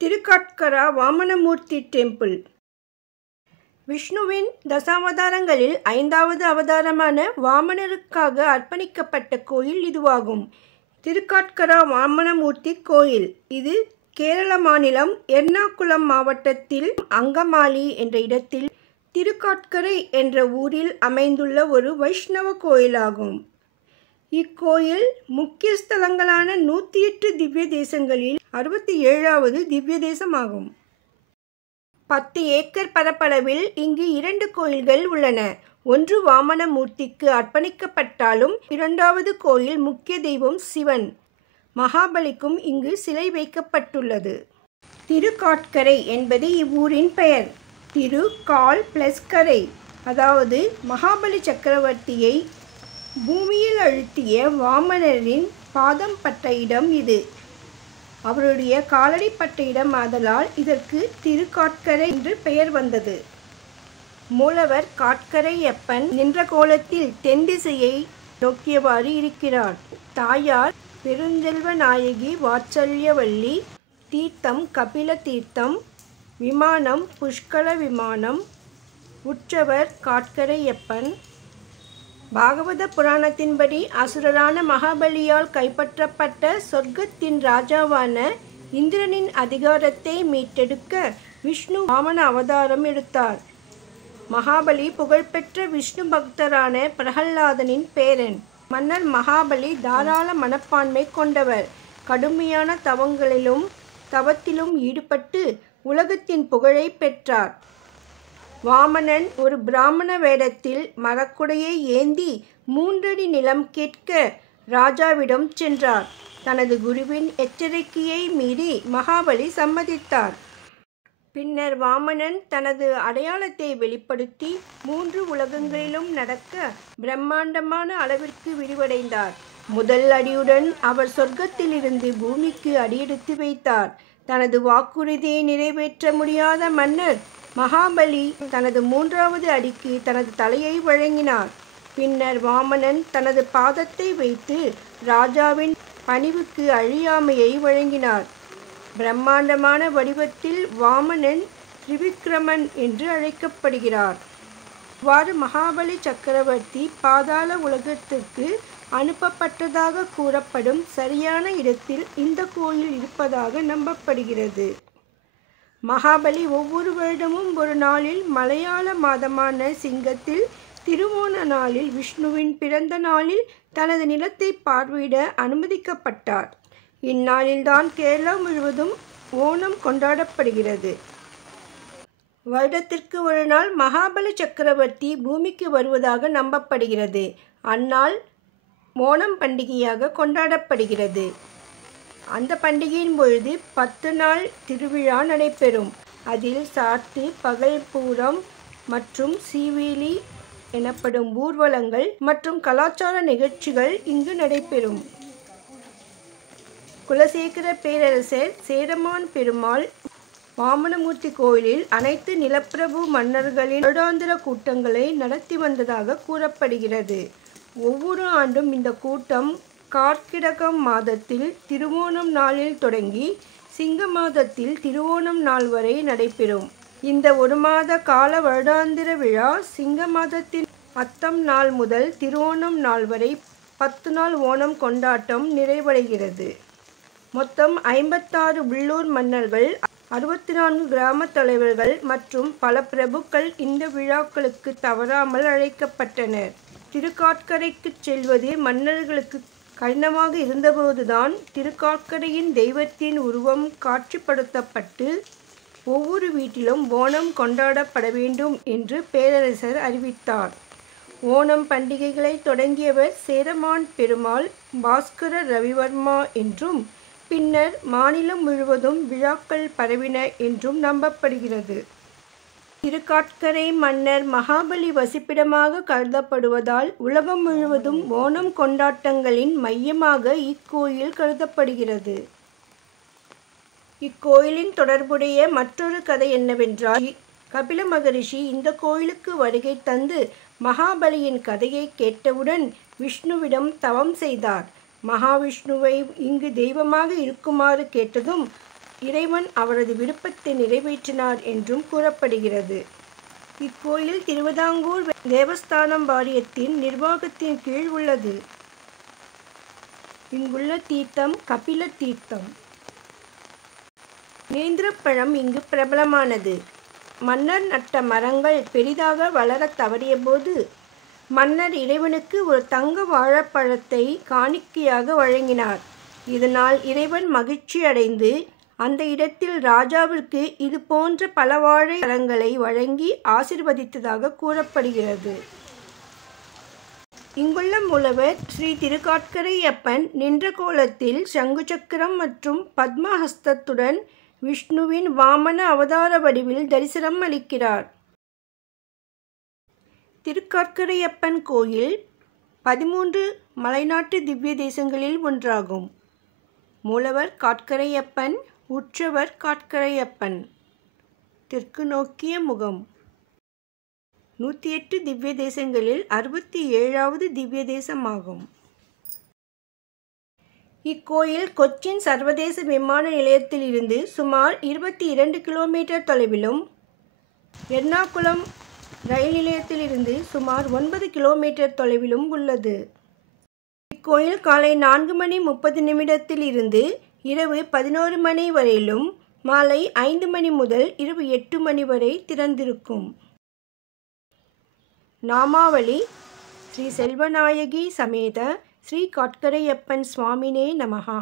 திருக்காட்கரா Vamanamurthy temple. விஷ்ணுவின் தசாவதாரங்களில் 5வது அவதாரமான வாமனருக்காக அர்ப்பணிக்கப்பட்ட கோயில் இதுவாகும். திருக்காட்கரா வாமனமூர்த்தி கோயில் இது கேரள மாநிலம் எர்ணாகுளம் மாவட்டத்தில் அங்கமாலி என்ற இடத்தில் திருக்காட்கரை என்ற ஊரில் அமைந்துள்ள ஒரு வைஷ்ணவ கோயிலாகும். இக்கோயில் முக்கிய ஸ்தலங்களான 108 திவ்ய தேசங்களில் 67வது திவ்ய தேசமாகும். 10 ஏக்கர் பரப்பளவில் இங்கு 2 கோயில்கள் உள்ளன. ஒன்று வாமனமூர்த்திக்கு அர்ப்பணிக்கப்பட்டாலும் 2வது கோயில் முக்கிய தெய்வம் சிவன் மகாபலிக்கும் இங்கு சிலை வைக்கப்பட்டுள்ளது. திருக்காட்கரை என்பது இவ்வூரின் பெயர். திரு கால் பிளஸ் கரை, அதாவது மகாபலி சக்கரவர்த்தியை பூமியில் அழுத்திய வாமனரின் பாதம் பட்ட இடம் இது. அவருடைய காலடி பட்ட இடம் ஆதலால் இதற்கு திருக்காட்கரை என்று பெயர் வந்தது. மூலவர் காட்கரையப்பன் நின்ற கோலத்தில் தென் திசையை நோக்கியவாறு இருக்கிறார். தாயார் பெருஞ்செல்வ நாயகி வாத்சல்யவல்லி. தீர்த்தம் கபில தீர்த்தம். விமானம் புஷ்கல விமானம். உற்சவர் காட்கரையப்பன். பாகவத புராணத்தின்படி அசுரரான மகாபலியால் கைப்பற்றப்பட்ட சொர்க்கத்தின் ராஜாவான இந்திரனின் அதிகாரத்தை மீட்டெடுக்க விஷ்ணு வாமன அவதாரம் எடுத்தார். மகாபலி புகழ்பெற்ற விஷ்ணு பக்தரான பிரகல்லாதனின் பேரன். மன்னர் மகாபலி தாராள மனப்பான்மை கொண்டவர். கடுமையான தவத்திலும் ஈடுபட்டு உலகத்தின் புகழை பெற்றார். வாமனன் ஒரு பிராமண வேடத்தில் மரக்குடையை ஏந்தி 3 அடி நிலம் கேட்க ராஜாவிடம் சென்றார். தனது குருவின் எச்சரிக்கையை மீறி மகாபலி சம்மதித்தார். பின்னர் வாமனன் தனது அடையாளத்தை வெளிப்படுத்தி 3 உலகங்களிலும் நடக்க பிரம்மாண்டமான அளவிற்கு விரிவடைந்தார். முதல் அடியுடன் அவர் சொர்க்கத்திலிருந்து பூமிக்கு அடியெடுத்து வைத்தார். தனது வாக்குறுதியை நிறைவேற்ற முடியாத மன்னர் மகாபலி தனது 3வது அடிக்கு தனது தலையை வழங்கினார். பின்னர் வாமனன் தனது பாதத்தை வைத்து ராஜாவின் பணிவுக்கு அழியாமையை வழங்கினார். பிரம்மாண்டமான வடிவத்தில் வாமனன் திரிவிக்ரமன் என்று அழைக்கப்படுகிறார். இவ்வாறு மகாபலி சக்கரவர்த்தி பாதாள உலகத்திற்கு அனுப்பப்பட்டதாக கூறப்படும் சரியான இடத்தில் இந்த கோயில் இருப்பதாக நம்பப்படுகிறது. மகாபலி ஒவ்வொரு வருடமும் ஒரு நாளில் மலையாள மாதமான சிங்கத்தில் திருவோண நாளில் விஷ்ணுவின் பிறந்த நாளில் தனது நிலத்தை பார்வையிட அனுமதிக்கப்பட்டார். இந்நாளில்தான் கேரளா முழுவதும் ஓணம் கொண்டாடப்படுகிறது. வருடத்திற்கு ஒரு நாள் மகாபலி சக்கரவர்த்தி பூமிக்கு வருவதாக நம்பப்படுகிறது. அந்நாள் ஓணம் பண்டிகையாக கொண்டாடப்படுகிறது. அந்த பண்டிகையின் பொழுது 10 நாள் திருவிழா நடைபெறும். அதில் சாத்து, பகல் பூரம் மற்றும் சீவேலி எனப்படும் ஊர்வலங்கள் மற்றும் கலாச்சார நிகழ்ச்சிகள் இங்கு நடைபெறும். குலசேகர பேரரசர் சேரமான் பெருமாள் வாமனமூர்த்தி கோயிலில் அனைத்து நிலப்பிரபு மன்னர்களின் வருடாந்திர கூட்டங்களை நடத்தி வந்ததாக கூறப்படுகிறது. ஒவ்வொரு ஆண்டும் இந்த கூட்டம் கார்க்கிடகம் மாதத்தில் திருவோணம் நாளில் தொடங்கி சிங்க மாதத்தில் திருவோணம் நாள் வரை நடைபெறும். இந்த 1 மாத கால வருடாந்திர விழா சிங்க மாதத்தின் 10ஆம் நாள் முதல் திருவோணம் நாள் வரை 10 நாள் ஓணம் கொண்டாட்டம் நிறைவடைகிறது. மொத்தம் 56 உள்ளூர் மன்னர்கள், 64 கிராம தலைவர்கள் மற்றும் பல பிரபுக்கள் இந்த விழாக்களுக்கு தவறாமல் அழைக்கப்பட்டனர். திருக்காட்கரைக்கு செல்வது மன்னர்களுக்கு கடினமாக இருந்தபோதுதான் திருக்காட்கரையின் தெய்வத்தின் உருவம் காட்சிப்படுத்தப்பட்டு ஒவ்வொரு வீட்டிலும் ஓணம் கொண்டாடப்பட வேண்டும் என்று பேரரசர் அறிவித்தார். ஓணம் பண்டிகைகளை தொடங்கியவர் சேரமான் பெருமாள் பாஸ்கர ரவிவர்மா என்றும் பின்னர் மாநிலம் முழுவதும் விழாக்கள் பரவின என்றும் நம்பப்படுகிறது. திருக்காட்கரை மன்னர் மகாபலி வசிப்பிடமாக கருதப்படுவதால் உலகம் முழுவதும் ஓணம் கொண்டாட்டங்களின் மையமாக இக்கோயில் கருதப்படுகிறது. இக்கோயிலின் தொடர்புடைய மற்றொரு கதை என்னவென்றால், கபில மகரிஷி இந்த கோயிலுக்கு வருகை தந்து மகாபலியின் கதையை கேட்டவுடன் விஷ்ணுவிடம் தவம் செய்தார். மகாவிஷ்ணுவை இங்கு தெய்வமாக இருக்குமாறு கேட்டதும் இறைவன் அவரது விருப்பத்தை நிறைவேற்றினார் என்றும் கூறப்படுகிறது. இக்கோயில் திருவிதாங்கூர் தேவஸ்தானம் வாரியத்தின் நிர்வாகத்தின் கீழ் உள்ளது. இங்குள்ள தீர்த்தம் கபில தீர்த்தம். நேந்திரப்பழம் இங்கு பிரபலமானது. மன்னர் நட்ட மரங்கள் பெரிதாக வளரத் தவறிய போது மன்னர் இறைவனுக்கு ஒரு தங்க வாழைப்பழத்தை காணிக்கையாக வழங்கினார். இதனால் இறைவன் மகிழ்ச்சி அடைந்து அந்த இடத்தில் ராஜாவிற்கு இது போன்ற பல வாழை மரங்களை வழங்கி ஆசிர்வதித்ததாக கூறப்படுகிறது. இங்குள்ள மூலவர் ஸ்ரீ திருக்காட்கரையப்பன் நின்ற கோலத்தில் சங்கு சக்கரம் மற்றும் பத்மஹஸ்தத்துடன் விஷ்ணுவின் வாமன அவதார வடிவில் தரிசனம் அளிக்கிறார். திருக்காட்கரையப்பன் கோயில் 13 மலைநாட்டு திவ்ய தேசங்களில் ஒன்றாகும். மூலவர் காட்கரையப்பன், உற்சவர் காட்கரையப்பன். தெற்கு நோக்கிய முகம். 108 திவ்ய தேசங்களில் 67வது திவ்ய தேசமாகும். இக்கோயில் கொச்சின் சர்வதேச விமான நிலையத்திலிருந்து சுமார் 22 கிலோமீட்டர் தொலைவிலும், எர்ணாகுளம் ரயில் நிலையத்திலிருந்து சுமார் 9 கிலோமீட்டர் தொலைவிலும் உள்ளது. இக்கோயில் காலை 4:30 இருந்து இரவு 11 மணி வரையிலும், மாலை 5 மணி முதல் இரவு 8 மணி வரை திறந்திருக்கும். நாமாவளி ஸ்ரீ செல்வநாயகி சமேத ஸ்ரீ காட்கரையப்பன் சுவாமினே நமஹா.